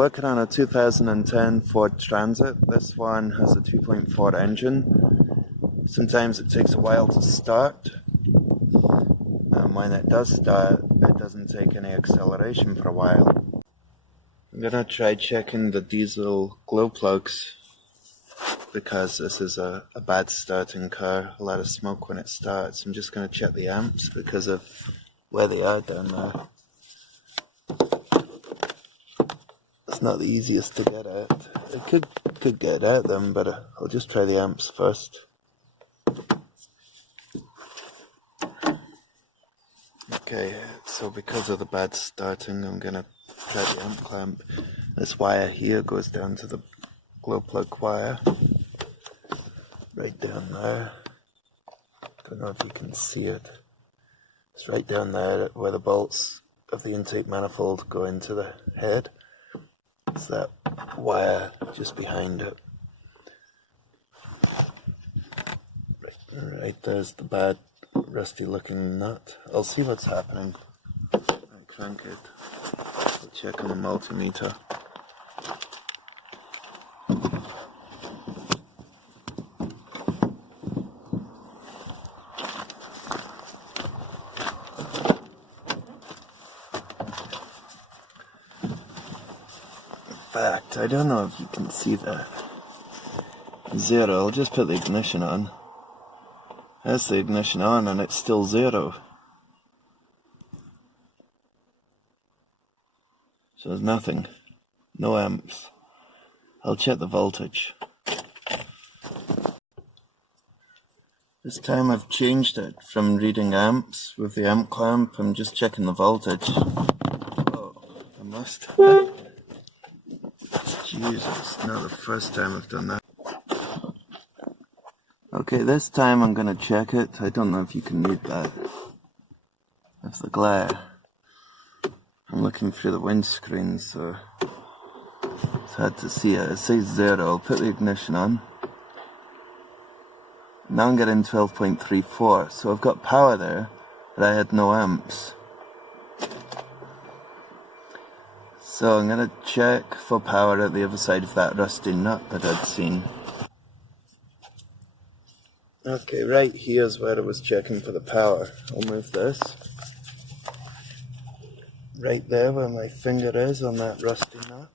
Working on a 2010 Ford Transit. This one has a 2.4 engine. Sometimes it takes a while to start, and when it does start, it doesn't take any acceleration for a while. I'm gonna try checking the diesel glow plugs because this is a bad starting car, a lot of smoke when it starts. I'm just gonna check the amps because of where they are down there. It's not the easiest to get at. I could get at them, but I'll just try the amps first. Okay, so because of the bad starting, I'm gonna try the amp clamp. This wire here goes down to the glow plug wire, right down there. Don't know if you can see it. It's right down there where the bolts of the intake manifold go into the head. It's that wire just behind it. Right there's the bad rusty looking nut. I'll see what's happening. I crank it. I'll check on the multimeter. In fact, I don't know if you can see that. Zero. I'll just put the ignition on. That's the ignition on and it's still zero. So there's nothing. No amps. I'll check the voltage. This time I've changed it from reading amps with the amp clamp. I'm just checking the voltage. Oh, I must have. Jesus, not the first time I've done that. Okay, this time I'm gonna check it. I don't know if you can read that. That's the glare. I'm looking through the windscreen, so it's hard to see it. It says zero. I'll put the ignition on. Now I'm getting 12.34, so I've got power there, but I had no amps. So I'm gonna check for power at the other side of that rusty nut that I'd seen. Okay, right here's where I was checking for the power. I'll move this. Right there where my finger is on that rusty nut.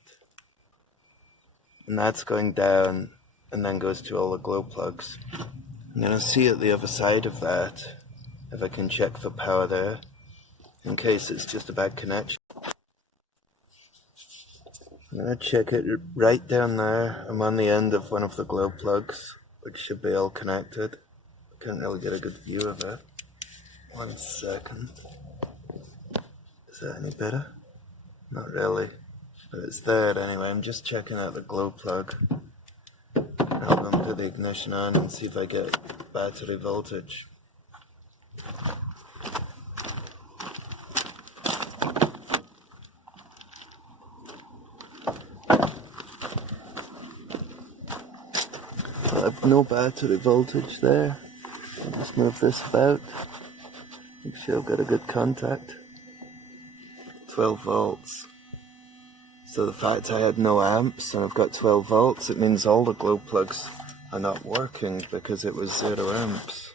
And that's going down and then goes to all the glow plugs. I'm going to see at the other side of that if I can check for power there, in case it's just a bad connection. I'm going to check it right down there. I'm on the end of one of the glow plugs, which should be all connected. I can't really get a good view of it. 1 second. Is that any better? Not really, but it's there anyway. I'm just checking out the glow plug. I'll go and put the ignition on and see if I get battery voltage. I have no battery voltage there. I'll just move this about. Make sure I've got a good contact. 12 volts. So the fact I had no amps and I've got 12 volts, it means all the glow plugs are not working because it was 0 amps.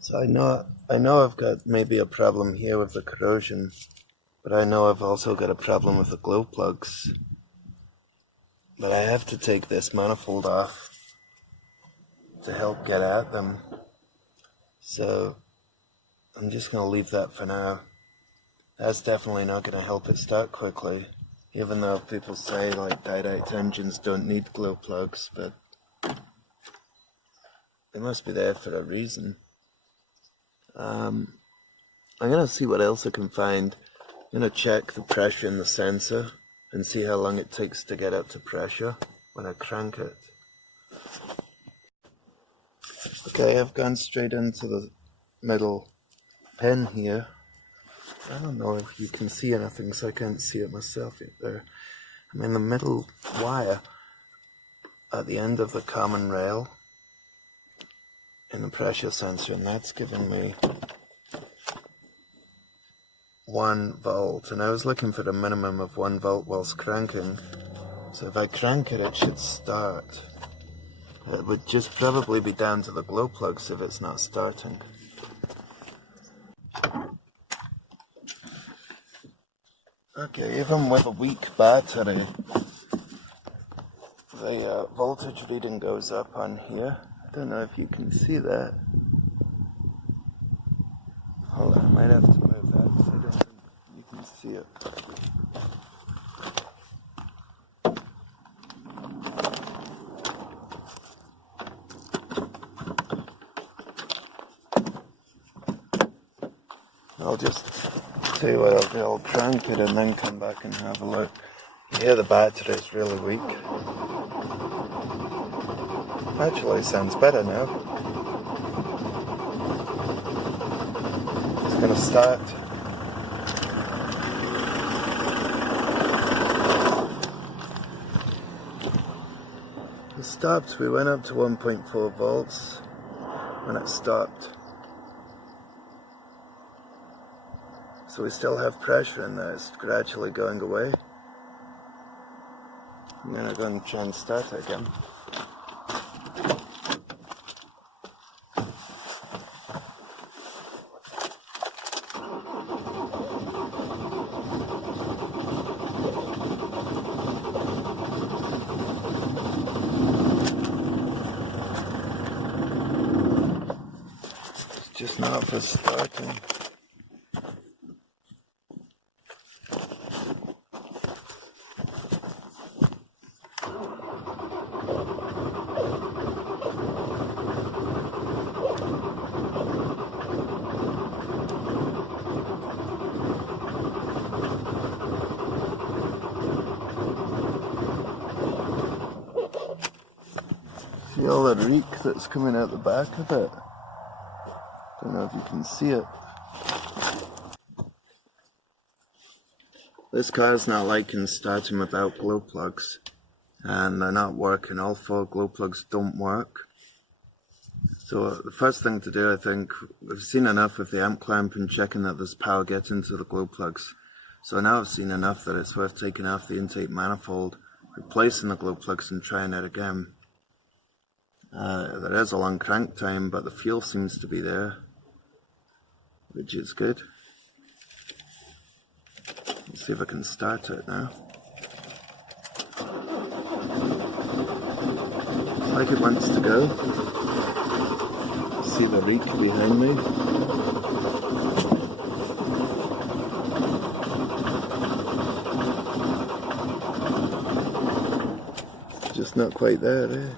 So I know I've got maybe a problem here with the corrosion, but I know I've also got a problem with the glow plugs. But I have to take this manifold off to help get at them. So I'm just going to leave that for now. That's definitely not going to help it start quickly, even though people say like direct engines don't need glow plugs, but they must be there for a reason. I'm going to see what else I can find. I'm going to check the pressure in the sensor and see how long it takes to get up to pressure when I crank it. Okay, I've gone straight into the middle pin here. I don't know if you can see anything, so I can't see it myself yet there. I'm in the middle wire at the end of the common rail in the pressure sensor, and that's giving me 1 volt, and I was looking for a minimum of 1 volt whilst cranking. So if I crank it, it should start. It would just probably be down to the glow plugs if it's not starting. Okay, even with a weak battery, the voltage reading goes up on here. I don't know if you can see that. Hold on, I might have to move that because I don't think you can see it. I'll just tell you what I'll do. I'll crank it and then come back and have a look. Yeah, the battery is really weak. Actually, it sounds better now. It's going to start. It stopped. We went up to 1.4 volts when it stopped. So we still have pressure in there. It's gradually going away. I'm going to go and try and start it again. It's just not for starting. See all the reek that's coming out the back of it? Don't know if you can see it. This car's not liking starting without glow plugs, and they're not working. All 4 glow plugs don't work. So the first thing to do, I think, we've seen enough of the amp clamp and checking that there's power getting to the glow plugs. So now I've seen enough that it's worth taking off the intake manifold, replacing the glow plugs and trying it again. There is a long crank time, but the fuel seems to be there, which is good. Let's see if I can start it now. Looks like it wants to go. See the reek behind me. Just not quite there, eh?